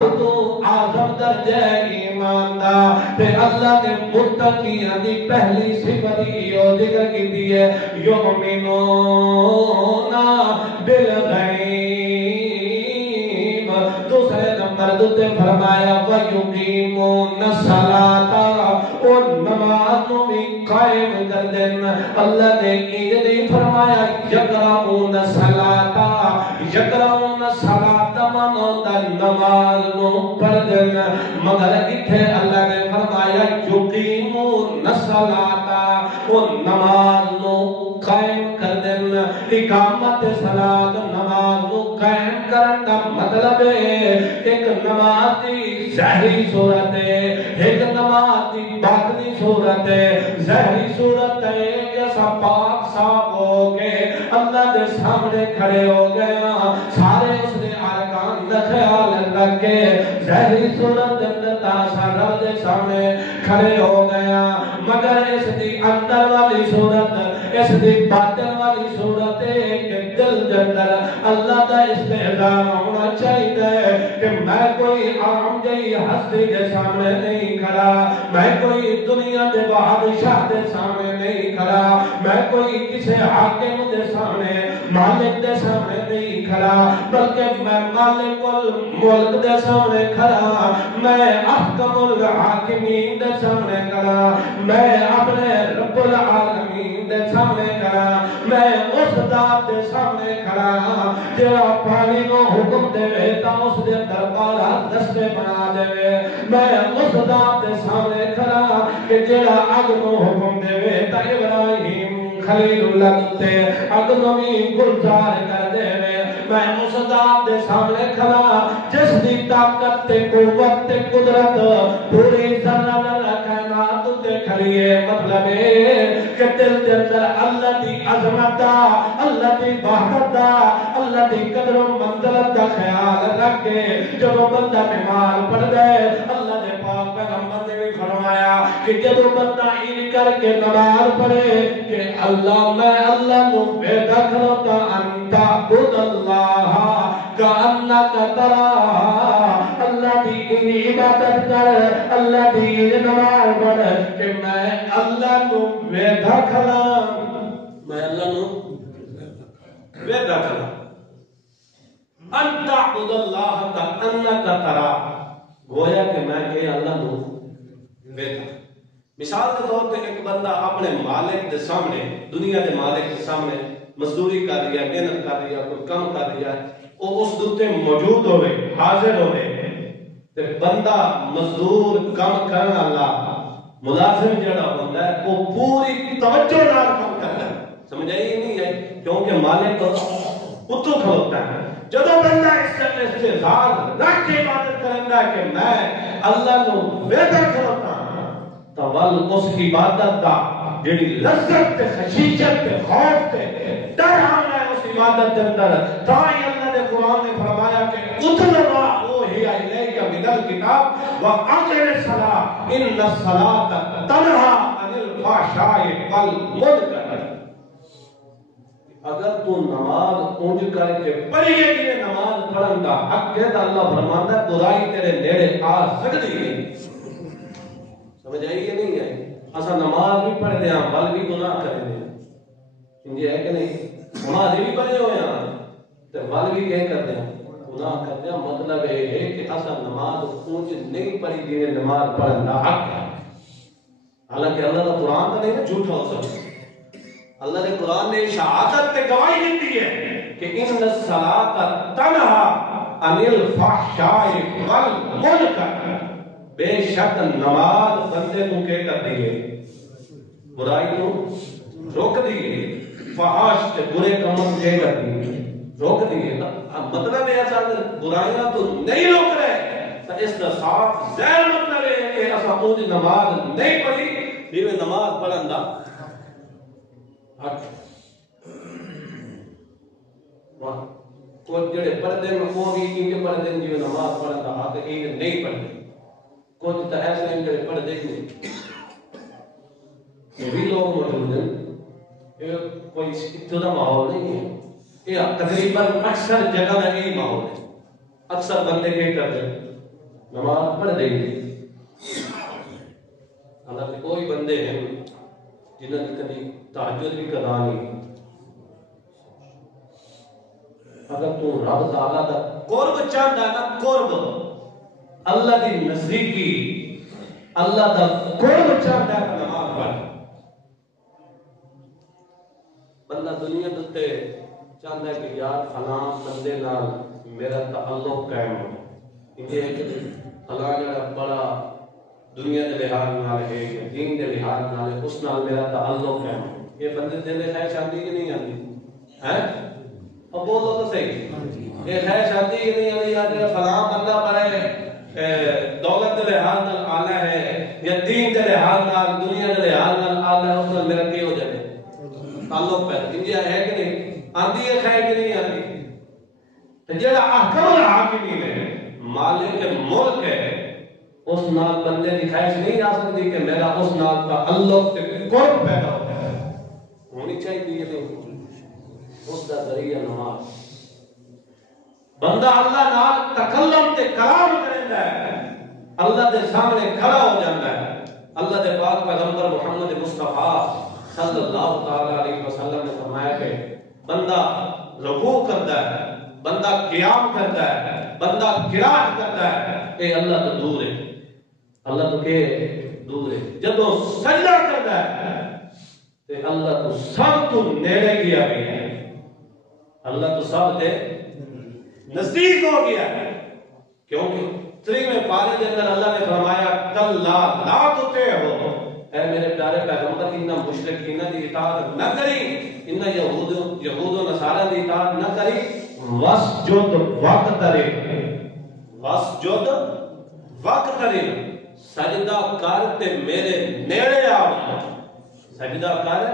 تو اعظم درجہ ایمان دا تے اللہ نے متقیاں دی پہلی صفت یہ ذکر کی ہے یؤمنون بالغیب دوسرے نمبر تے فرمایا ویقیمون الصلاۃ اور نماز کو بھی قائم کر دین اللہ نے یہ نہیں فرمایا یقرؤون الصلاۃ یقرؤون الصلاۃ منو نماز کو پڑھ دین مگر اتھے اللہ نے فرمایا یقیمون الصلاۃ اور نماز کو قائم کر دین اقامت صلاۃ نماز کو قائم کرنے کا مطلب ہے ایک نماز کی ظاہری صورت ہے ایک نماز کی باطنی صورت ہے ظاہری صورت ہے کہ سب پاک صاف ہو کے اللہ کے سامنے کھڑے ہو گئے سارے اس نے ارکان کا خیال رکھ کے ظاہری صورت رب کے سامنے کھڑے ہو گیا مگر اس دی اندر والی صورت اس دی باطن والی صورت ہے کہ دل کے اندر اللہ کا استحضار ہونا چاہیے کہ میں کوئی عام جئی ہستی کے سامنے نہیں کھڑا میں کوئی دنیا کے بادشاہ کے سامنے نہیں کھڑا میں کوئی کسی حاکم کے سامنے مالک کے سامنے نہیں کھڑا بلکہ میں مالک الملک کے سامنے کھڑا میں احکم الحاکمین کے سامنے کھڑا میں اپنے رب العالمین کے سامنے کھڑا میں اس ذات کے سامنے کھڑا جڑا پانی کو حکم دے تا اس دے دربار دستے بنا دے میں اس ذات کے سامنے کھڑا کہ جڑا اگ کو حکم دے تا ابراہیم خلیل اللہ تے اگ نو بھی گلزار کر دے میں اس ذات کے سامنے کھڑا جس دی طاقت تے قوت تے قدرت پوری ذرہ ذرہ کائنات تے کھڑی ہے مطلب ہے کہ دل دے اندر اللہ دی عظمت اللہ دی بہادر اللہ دی قدر و منزلت کا خیال رکھ کے جب بندہ بیمار پڑ گئے اللہ نے پاک پیغمبر نے بھی فرمایا کہ جب بندہ این کر کے نماز پڑھے کہ اللہ میں اللہ کو بے دخل ہوتا انتا خود اللہ کانک ترا اللہ دی عبادت کر اللہ دی نماز پڑھ کہ میں اللہ کو بے دخل میں اللہ کو بے دخل انتا خود اللہ کانک ترا گویا کہ میں کہ اللہ کو بے دخل مثال کے طور پہ ایک بندہ اپنے مالک کے سامنے دنیا کے مالک کے سامنے مزدوری کر رہا ہے محنت کر رہا ہے کوئی کام کر رہا ہے وہ اس دوتے موجود ہوئے حاضر ہوئے تے بندہ مزدور کام کرنے والا ملازم جڑا ہوتا ہے وہ پوری توجہ نال کام کرتا ہے سمجھ آئی نہیں ہے کیونکہ مالک اتو کھلوتا ہے جدو بندہ استحضار رکھ کے عبادت کرتا ہے کہ میں اللہ کو بہتر کھلوتا تول اس کی عبادت دا جڑی لذت تے خشیت تے خوف تے ڈر آنا ہے اس عبادت کے اندر تائی اللہ نے قرآن نے فرمایا کہ اتلوا اوہی الیک من الکتاب واقم الصلاۃ ان الصلاۃ تنہی عن الفحشاء والمنکر اگر تو نماز اونج کر کے پڑھیے کہ نماز پڑھن دا حق ہے تو اللہ فرماتا ہے برائی تیرے نیڑے آ سکتی ہے سمجھ آئی کہ نہیں ہے اسا نماز بھی پڑھتے ہیں بل بھی گناہ کرتے ہیں سمجھے ہے کہ نہیں نماز بھی پڑھے ہوئے ہیں تو بل بھی کیا کرتے ہیں گناہ کرتے ہیں مطلب یہ ہے کہ اسا نماز اونچ نہیں پڑھی دی نماز پڑھنا حق ہے حالانکہ اللہ کا قرآن تو نہیں جھوٹا ہو سکتا اللہ نے قرآن نے شہادت تے گواہی دی ہے کہ ان الصلاۃ تنہی عن الفحشاء والمنکر بے شک نماز بندے کو کیا کرتی ہے برائی کو روک دی ہے فحش کے برے کاموں کیا کرتی ہے روک دی ہے مطلب ہے ایسا برائیاں تو نہیں روک رہے تو اس کا صاف ظاہر مطلب ہے کہ ایسا پوری نماز نہیں پڑھی بھی نماز پڑھن دا کوئی جڑے پڑھتے ہیں وہ بھی ان کے پڑھتے ہیں جو نماز پڑھن دا حق ہے نہیں پڑھتے کچھ تو ایسے ہیں کہ پڑھ دیکھیں یہ بھی لوگ موجود ہیں یہ کوئی ابتدا ماحول نہیں ہے یہ تقریباً اکثر جگہ میں یہی ماحول ہے اکثر بندے کیا کرتے ہیں نماز پڑھ دیں گے. حالانکہ کوئی بندے ہیں جنہوں نے کبھی تہجد بھی قضا نہیں. اگر تو رب تعالیٰ دا قرب چاہتا ہے نا، قرب اللہ دی نزدیکی، اللہ دا قرب چاہتا ہے نماز پڑھ. بندہ دنیا دے چاہتا ہے کہ یار فلاں بندے نال میرا تعلق قائم ہو، یہ ہے کہ فلاں جڑا بڑا دنیا دے لحاظ نال ہے یا دین دے لحاظ نال ہے، اس نال میرا تعلق قائم ہو. یہ بندے دل میں خواہش آتی کہ نہیں آتی ہے؟ اب بولو تو صحیح، یہ خواہش آتی کہ نہیں آتی؟ یار فلاں بندہ بڑے دولت دے لحاظ نال آلہ ہے یا دین دے لحاظ نال دنیا دے لحاظ نال آلہ ہے، اس نال میرا کی ہو جائے تعلق پیدا. انجا ہے کہ نہیں آتی ہے؟ خیر کہ نہیں آتی؟ جڑا احکم الحاکمین ہے، مالک ملک ہے، اس نال بندے کی خواہش نہیں آ سکتی کہ میرا اس نال تعلق سے قرب پیدا ہو جائے. ہونی چاہیے نہیں اس کا ذریعہ نماز. بندہ اللہ نال تکلم تے کلام کرتا ہے، اللہ دے سامنے کھڑا ہو جاتا ہے. اللہ دے پاک پیغمبر محمد مصطفیٰ صلی اللہ تعالی علیہ وسلم نے فرمایا کہ بندہ رکوع کرتا ہے، بندہ قیام کرتا ہے، بندہ قرات کرتا ہے، اے اللہ تو دور ہے، اللہ تو کہ دور ہے. جب وہ سجدہ کرتا ہے تے اللہ تو سب تو نیڑے گیا ہے، اللہ تو سب دے نزدیک ہو گیا ہے. کیونکہ 3ویں پارے کے اندر اللہ نے فرمایا کلا لا تطیعہ، اے میرے پیارے پیغمبر انہاں مشرکین دی اطاعت نہ کری، انہاں یہود و نصارہ دی اطاعت نہ کری. واسجد واقترب، واسجد واقترب، سجدہ کر تے میرے نیڑے آو، سجدہ کر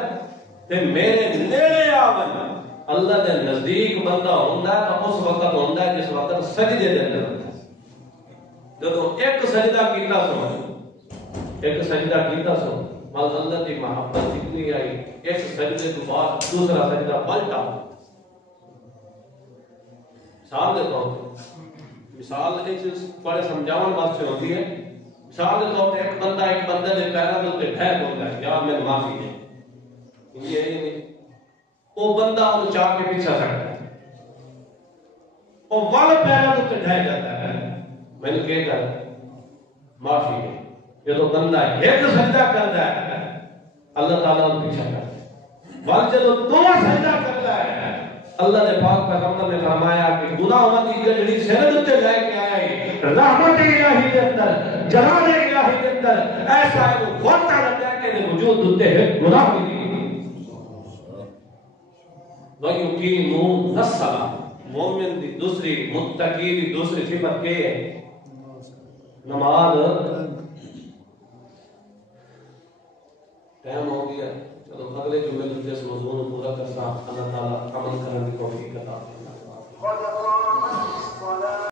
تے میرے نیڑے آو. اللہ دے نزدیک بندہ ہوندا ہے تو اس وقت ہوندا ہے جس وقت سجدے دے اندر ہوندا ہے. جدوں ایک سجدہ کیتا سو، ایک سجدہ کیتا سو، مال اللہ کی محبت اتنی آئی، ایک سجدے کے بعد دوسرا سجدہ پلٹا. مثال دیتا ہوں، مثال ایک چیز بڑے سمجھاون واسطے ہوتی ہے. مثال دیتا ہوں، ایک بندہ ایک بندے دے پیروں تے ٹھہر ہوتا ہے، یار میں معافی دے، یہ نہیں وہ بندہ وہ چاہ کے پیچھے سکتا ہے، وہ وال پیروں تے ٹھہر جاتا ہے، میں نے کہہ کر معافی دے. یہ تو بندہ ایک سجدہ کرتا ہے اللہ تعالیٰ کو پیچھا کرتا ہے، وال جب دو سجدہ کرتا ہے اللہ نے پاک پیغمبر نے فرمایا کہ گناہوں کی گجڑی سرد تے لے کے آئے، رحمت الہی کے اندر، جلال الہی کے اندر ایسا ہے وہ ہوتا رہتا ہے کہ وجود ہوتے ہیں گناہ کی. وَيُقِيمُونَ الصَّلَاةَ، مومن دی دوسری متقی دی دوسری صفت کیا ہے؟ نماز. ٹائم ہو گیا، چلو اگلے جمعے میں اس موضوع کو پورا کرتا. اللہ تعالیٰ عمل کرنے کی توفیق عطا فرمائے.